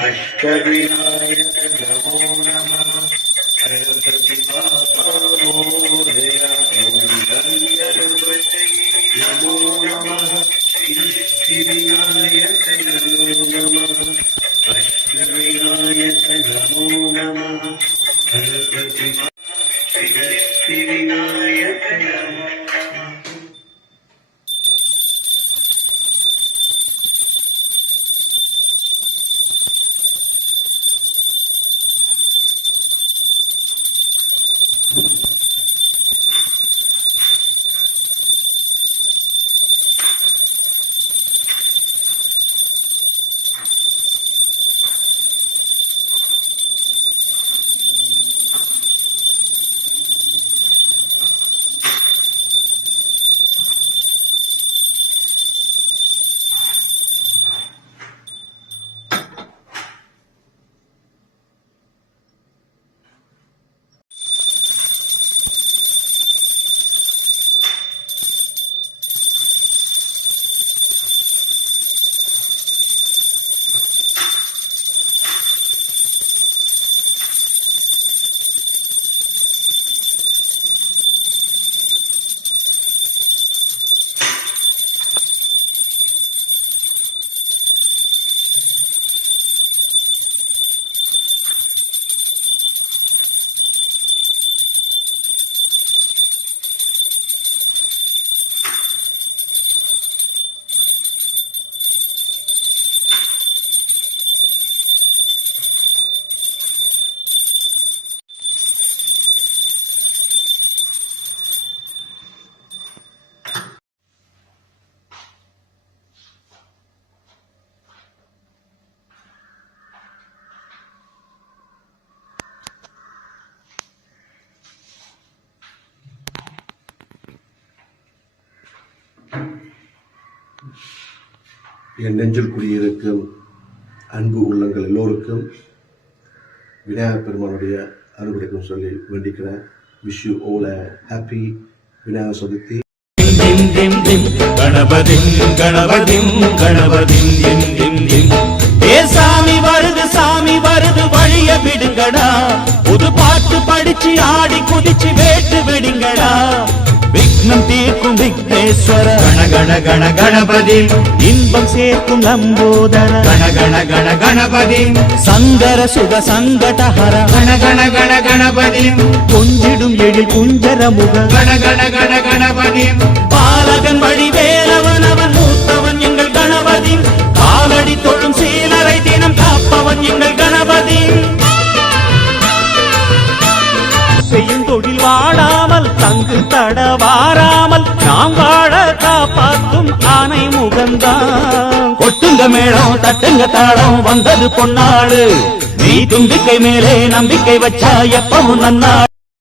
अष्टविनायक नमो नमः गणपति बाप्पा मोरया गणपति नमो नमः सिद्धिविनायक नमो नमः अष्टविनायक नमो नमः गणपति सिद्धिविनायक नमो என் நெஞ்சில் குடியிருக்கும் அன்பு உள்ளங்கள் எல்லோருக்கும் விநாயகர் பெருமானுடைய அருள்வடைக்கும் சொல்லி வேண்டிக்கிறேன். Wish you all a happy Vinayagar Chaturthi. கணபதிம் கணபதிம் கணபதிம் ஏ சாமி வருது வழிய விடுங்கடா. புது பாட்டு படிச்சு ஆடி குதிச்சு வேட்டு விடுங்கடா. விக்னம் தீர்க்கும் விக்னேஸ்வர கண கண கண கணபதி. இன்பம் சேர்க்கும் லம்போதர கண கண கண கணபதி. சங்கர சுக சங்கடஹர கண கண கண கணபதி. கொஞ்சிடும் எழில் குஞ்சர முக கண கண கண கணபதி. பாலகன் வழி வேலவன் அவன் மூத்தவன் எங்கள் கணபதி. காலடி தொழும் சீலரை தினம் காப்பவன் எங்கள் கணபதி. செய்யும் தொழில் வாடாமல் தங்கு தட வாராமல் நாம் வாழ காப்பாற்றும் ஆனை முகந்தான். கொட்டுங்க மேளம் தட்டுங்க தாளம் வந்தது பொன்னாடு. நீ தும்பிக்கை மேலே நம்பிக்கை வச்சா எப்பவும் நன்னாடு.